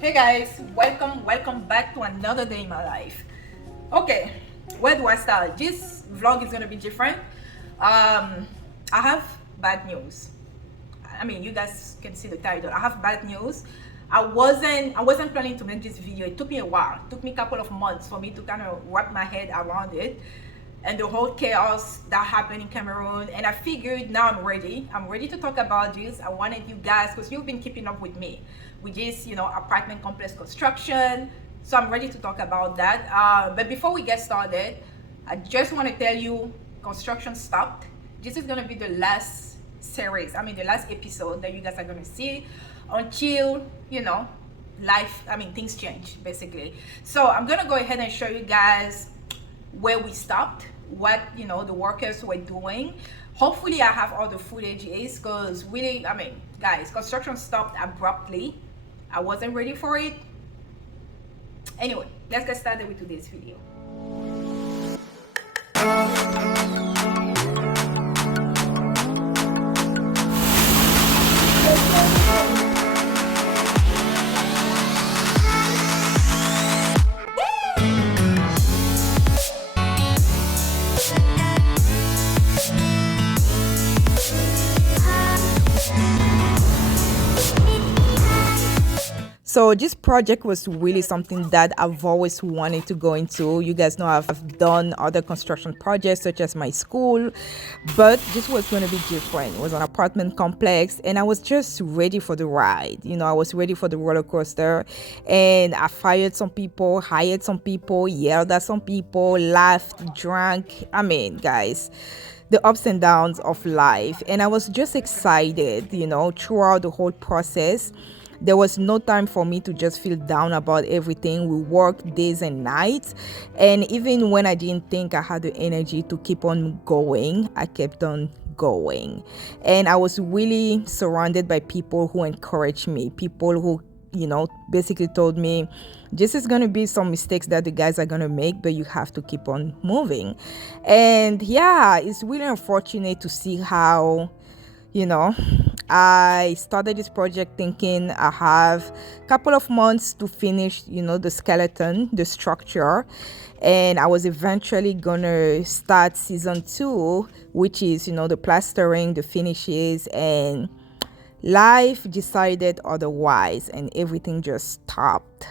Hey guys, welcome back to another day in my life. Okay, where do I start? This vlog is gonna be different. I have bad news. I mean, you guys can see the title. I have bad news. I wasn't planning to make this video. It took me a while. It took me a couple of months for me to kind of wrap my head around it and the whole chaos that happened in Cameroon. And I figured now I'm ready. I'm ready to talk about this. I wanted you guys, because you've been keeping up with me with this, apartment complex construction. So I'm ready to talk about that. But before we get started, I just want to tell you, construction stopped. This is gonna be the last series. I mean, the last episode that you guys are gonna see until life. I mean, things change basically. So I'm gonna go ahead and show you guys where we stopped, what the workers were doing. Hopefully I have all the footages, because really, I mean, guys, construction stopped abruptly. I wasn't ready for it. Anyway, let's get started with today's video. So this project was really something that I've always wanted to go into. You guys know I've done other construction projects such as my school, but this was going to be different. It was an apartment complex and I was just ready for the ride. I was ready for the roller coaster, and I fired some people, hired some people, yelled at some people, laughed, drank. I mean, guys, the ups and downs of life. And I was just excited, throughout the whole process. There was no time for me to just feel down about everything. We worked days and nights, and even when I didn't think I had the energy to keep on going, I kept on going. And I was really surrounded by people who encouraged me, people who basically told me, this is going to be some mistakes that the guys are going to make, but you have to keep on moving. And yeah, it's really unfortunate to see how I started this project thinking I have a couple of months to finish, the skeleton, the structure. And I was eventually gonna start season 2, which is, the plastering, the finishes, and life decided otherwise and everything just stopped.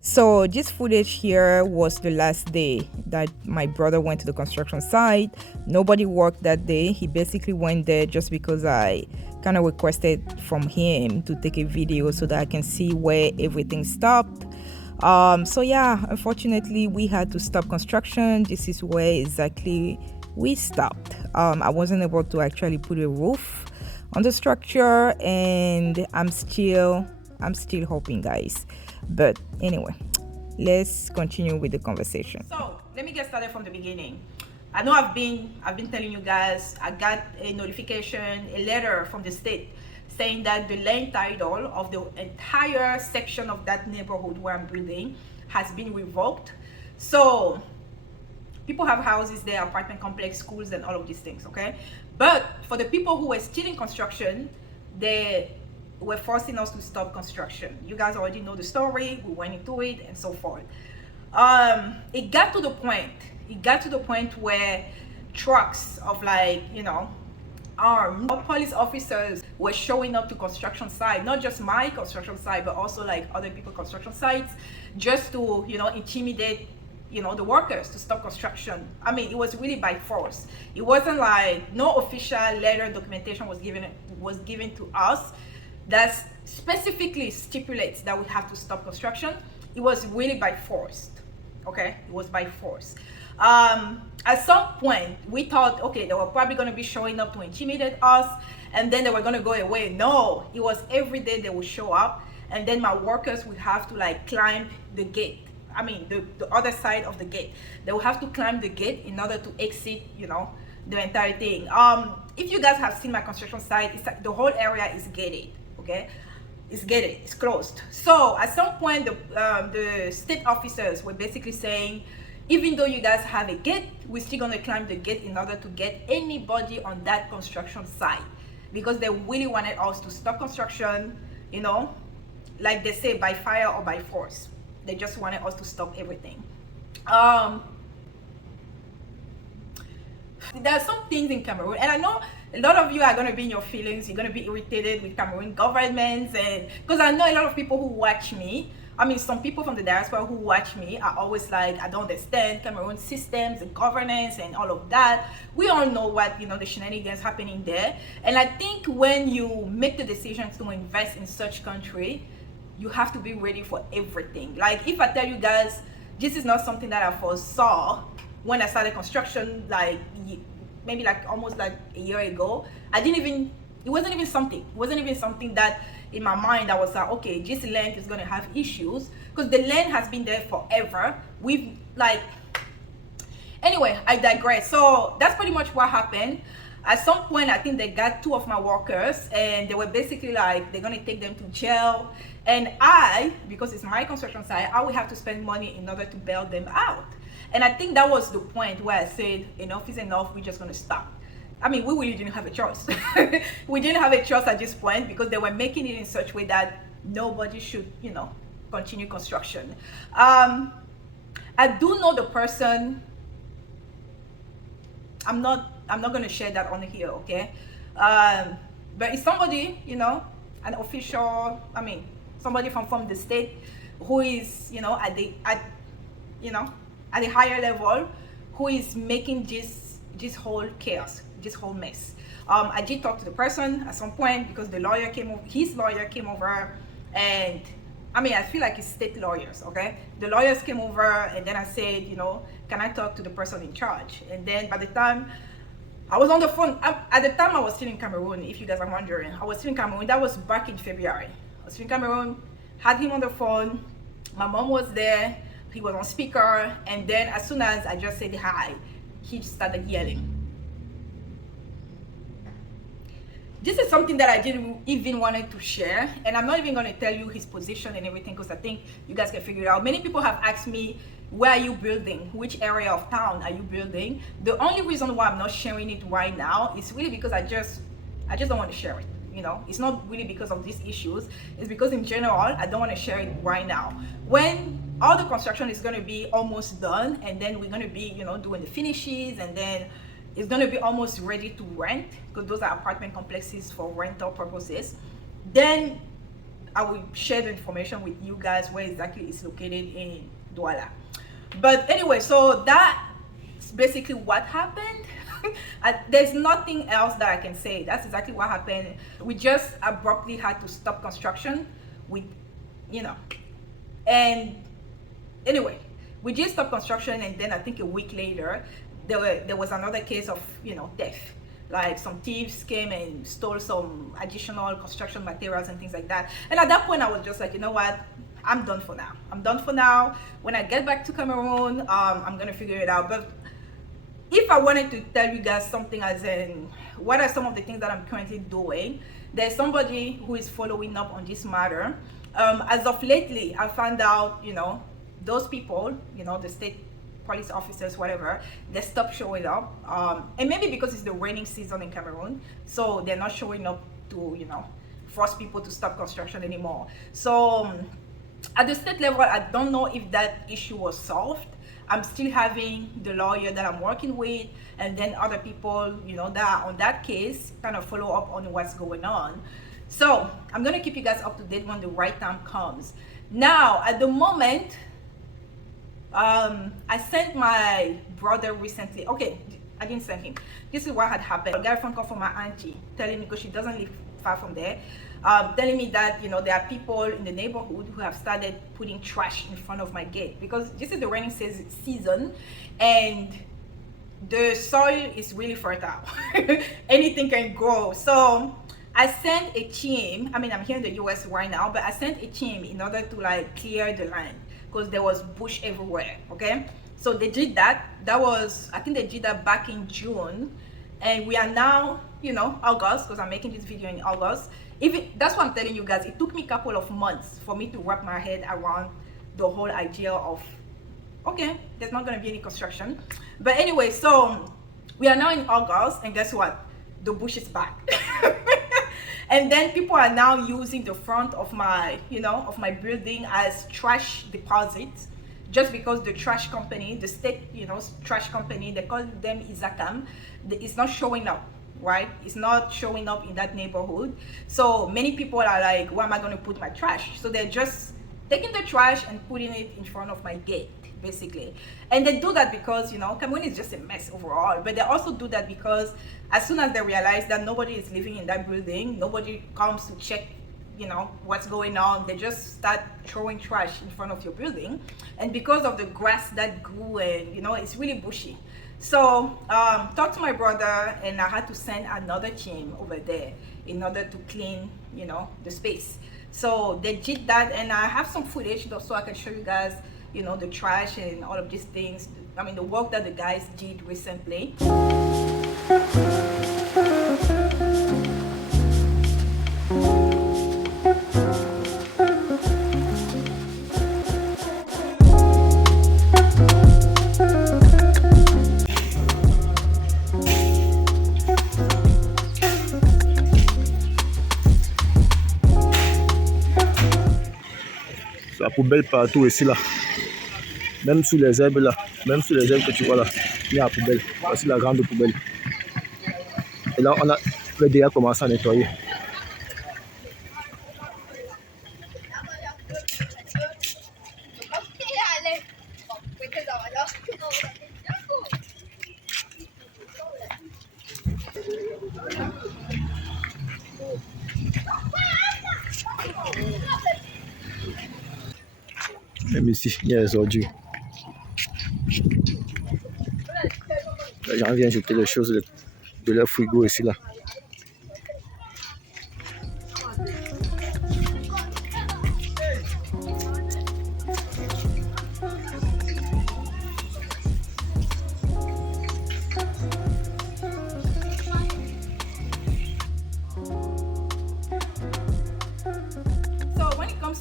So this footage here was the last day that my brother went to the construction site. Nobody worked that day. He basically went there just because I kind of requested from him to take a video so that I can see where everything stopped. So yeah, unfortunately we had to stop construction. This is where exactly we stopped. I wasn't able to actually put a roof on the structure, and I'm still hoping, guys. But anyway, let's continue with the conversation. So let me get started from the beginning. I know I've been telling you guys, I got a notification, a letter from the state saying that the land title of the entire section of that neighborhood where I'm building has been revoked. So People have houses there, apartment complex, schools, and all of these things, okay? But for the people who were still in construction, they were forcing us to stop construction. You guys already know the story. We went into it and so forth. It got to the point where trucks of, like, armed police officers were showing up to construction site, not just my construction site, but also like other people's construction sites, just to intimidate the workers to stop construction. I mean, it was really by force. It wasn't like no official letter documentation was given to us that specifically stipulates that we have to stop construction. It was really by force. Okay, it was by force. At some point we thought, okay, they were probably going to be showing up to intimidate us and then they were going to go away. No, it was every day they would show up, and then my workers would have to like climb the gate. I mean, the other side of the gate. They will have to climb the gate in order to exit, the entire thing. If you guys have seen my construction site, it's like the whole area is gated, okay? It's gated, it's closed. So at some point, the state officers were basically saying, even though you guys have a gate, we're still gonna climb the gate in order to get anybody on that construction site, because they really wanted us to stop construction, like they say, by fire or by force. They just wanted us to stop everything. There are some things in Cameroon, and I know a lot of you are going to be in your feelings. You're going to be irritated with Cameroon governments, and because I know a lot of people who watch me, I mean, some people from the diaspora who watch me are always like, I don't understand Cameroon systems, the governance, and all of that. We all know what, the shenanigans happening there. And I think when you make the decision to invest in such country, you have to be ready for everything. Like, if I tell you guys, this is not something that I foresaw when I started construction, like maybe like almost like a year ago. It wasn't even something that in my mind I was like, okay, this land is gonna have issues, because the land has been there forever. Anyway, I digress. So that's pretty much what happened. At some point, I think they got 2 of my workers, and they were basically like, they're gonna take them to jail. And because it's my construction site, I will have to spend money in order to bail them out. And I think that was the point where I said, enough is enough, we're just gonna stop. I mean, we really didn't have a choice. We didn't have a choice at this point, because they were making it in such a way that nobody should, continue construction. I do know the person. I'm not going to share that on here, okay? But it's somebody, an official, somebody from the state who is, at the higher level, who is making this whole chaos, this whole mess. I did talk to the person at some point, because his lawyer came over, and I feel like it's state lawyers, okay? The lawyers came over, and then I said, can I talk to the person in charge? And then by the time I was on the phone, at the time I was still in Cameroon, if you guys are wondering. I was still in Cameroon. That was back in February. I was still in Cameroon, had him on the phone. My mom was there. He was on speaker. And then as soon as I just said hi, he just started yelling. This is something that I didn't even wanted to share, and I'm not even going to tell you his position and everything, because I think you guys can figure it out. Many people have asked me, where are you building? Which area of town are you building? The only reason why I'm not sharing it right now is really because I just don't want to share it. It's not really because of these issues. It's because in general, I don't want to share it right now. When all the construction is going to be almost done, and then we're going to be, doing the finishes, and then it's going to be almost ready to rent, because those are apartment complexes for rental purposes, then I will share the information with you guys where exactly it's located in Douala. But anyway, so that's basically what happened. There's nothing else that I can say. That's exactly what happened. We just abruptly had to stop construction and anyway, we just stopped construction, and then I think a week later, there was another case of theft. Like, some thieves came and stole some additional construction materials and things like that. And at that point I was just like, you know what, I'm done for now. When I get back to Cameroon, I'm gonna figure it out. But if I wanted to tell you guys something, as in what are some of the things that I'm currently doing, there's somebody who is following up on this matter. As of lately, I found out, those people, the state police officers, whatever, they stop showing up. And maybe because it's the raining season in Cameroon, so they're not showing up to, you know, force people to stop construction anymore. So at the state level, I don't know if that issue was solved. I'm still having the lawyer that I'm working with, and then other people, you know, that are on that case kind of follow up on what's going on. So I'm gonna keep you guys up to date when the right time comes. Now, at the moment, I sent my brother recently. Okay, I didn't send him. This is what had happened. I got a phone call from my auntie telling me, because she doesn't live far from there, telling me that, you know, there are people in the neighborhood who have started putting trash in front of my gate, because this is the raining season and the soil is really fertile. Anything can grow. So I sent a team. I mean, I'm here in the US right now, but I sent a team in order to like clear the land, because there was bush everywhere. Okay, so they did that. That was, I think they did that back in June, and we are now, you know, August, because I'm making this video in August. That's what I'm telling you guys, it took me a couple of months for me to wrap my head around the whole idea of, okay, there's not going to be any construction. But anyway, so we are now in August, and guess what? The bush is back. And then people are now using the front of my, you know, of my building as trash deposits, just because the trash company, the state, you know, trash company, they call them Izakam, it's not showing up, right? It's not showing up in that neighborhood. So many people are like, where am I going to put my trash? So they're just taking the trash and putting it in front of my gate, basically. And they do that because, you know, Cameroon is just a mess overall. But they also do that because as soon as they realize that nobody is living in that building, nobody comes to check, you know, what's going on, they just start throwing trash in front of your building. And because of the grass that grew, and, you know, it's really bushy. So talked to my brother, and I had to send another team over there in order to clean, you know, the space. So they did that, and I have some footage so I can show you guys, you know, the trash and all of these things. I mean, the work that the guys did recently. La poubelle partout ici là, même sous les herbes là, même sous les herbes que tu vois là, il y a la poubelle. Voici la grande poubelle. Et là on a déjà commencé à nettoyer. Même ici, il y a les ordures. Les gens viennent jeter les choses de leur frigo ici là.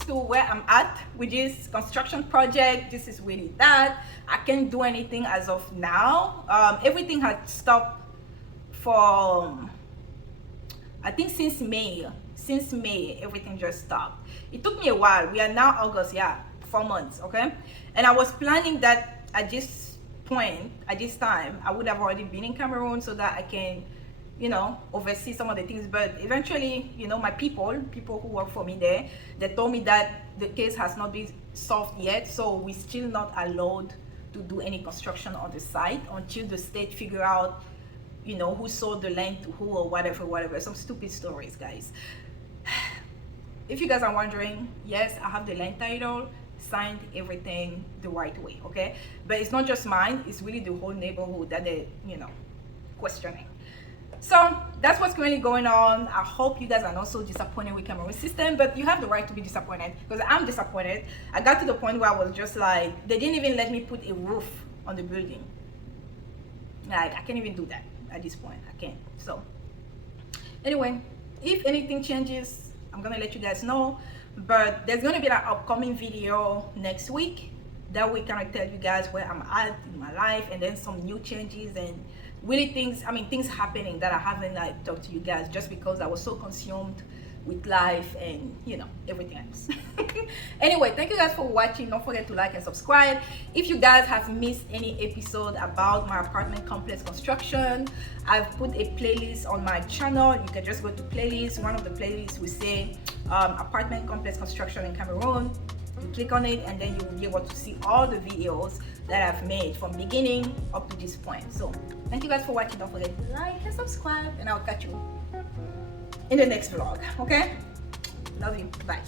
To where I'm at with this construction project, this is really that. I can't do anything as of now. Everything had stopped for, I think since May, everything just stopped. It took me a while. We are now August, yeah, 4 months, okay? And I was planning that at this point, at this time, I would have already been in Cameroon so that I can, you know, oversee some of the things. But eventually, you know, my people who work for me there, they told me that the case has not been solved yet, so we're still not allowed to do any construction on the site until the state figure out, you know, who sold the land to who or whatever. Some stupid stories, guys. If you guys are wondering, yes, I have the land title, signed everything the right way, okay? But it's not just mine, it's really the whole neighborhood that they, you know, questioning. So that's what's currently going on. I hope you guys are not so disappointed with Cameroon system, but you have the right to be disappointed, because I'm disappointed. I got to the point where I was just like, they didn't even let me put a roof on the building. Like, I can't even do that at this point. I can't. So anyway, if anything changes, I'm gonna let you guys know. But there's gonna be an upcoming video next week That way, can I tell you guys where I'm at in my life, and then some new changes and really things happening that I haven't like talked to you guys just because I was so consumed with life and everything else. Anyway, thank you guys for watching. Don't forget to like and subscribe. If you guys have missed any episode about my apartment complex construction, I've put a playlist on my channel. You can just go to playlist. One of the playlists will say apartment complex construction in Cameroon. You click on it and then you will be able to see all the videos that I've made from beginning up to this point. So thank you guys for watching. Don't forget to like and subscribe, and I'll catch you in the next vlog. Okay, love you, bye.